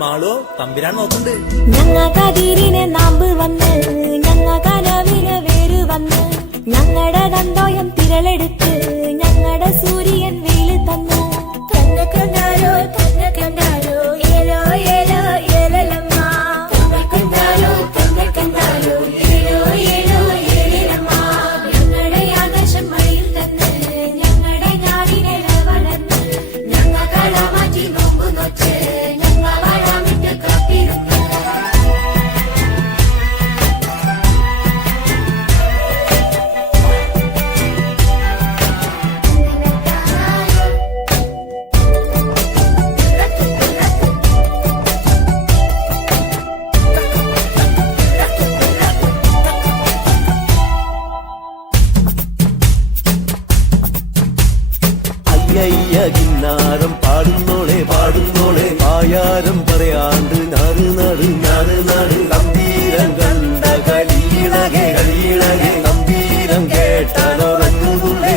മാളോ തമ്പിരാൻ നോക്കുന്നുണ്ട്. ഞങ്ങ കതിരിനെ നാമ്പ് വന്ന് ഞങ്ങ കനവിന് വേര് വന്ന് ഞങ്ങളുടെ തന്തോയം തിരളെടുത്ത് ഞങ്ങളുടെ സൂര്യൻ വെയില് തന്നു. തന്നെ കണ്ടാലോ ഏലോ ഏലോ ഏലലമ്മ തന്നെ കണ്ടാലോ ഏലോ ഏലോ ഏലലമ്മ ഞങ്ങളുടെ ആകാശം മഴയിൽ തന്ന് ഞങ്ങളുടെ ഞാവിനെ വളർന്ന് ഞങ്ങ കള മാറ്റി നോമ്പ് നോച്ച് ഞങ്ങ വളമിട്ട് കാത്തിരുന്നു. അയ്യയ്യ കിന്നാരം പാടുന്നോളെ പാടുന്നോളെ ആയാരം പറയാണ്ട് നാട് നാട് നാട് നാട് ഗംഭീരം കണ്ട കളിയിളകെ കളിയിളകെ ഗംഭീരം കേട്ടാലോ റങ്ങുന്നുള്ളേ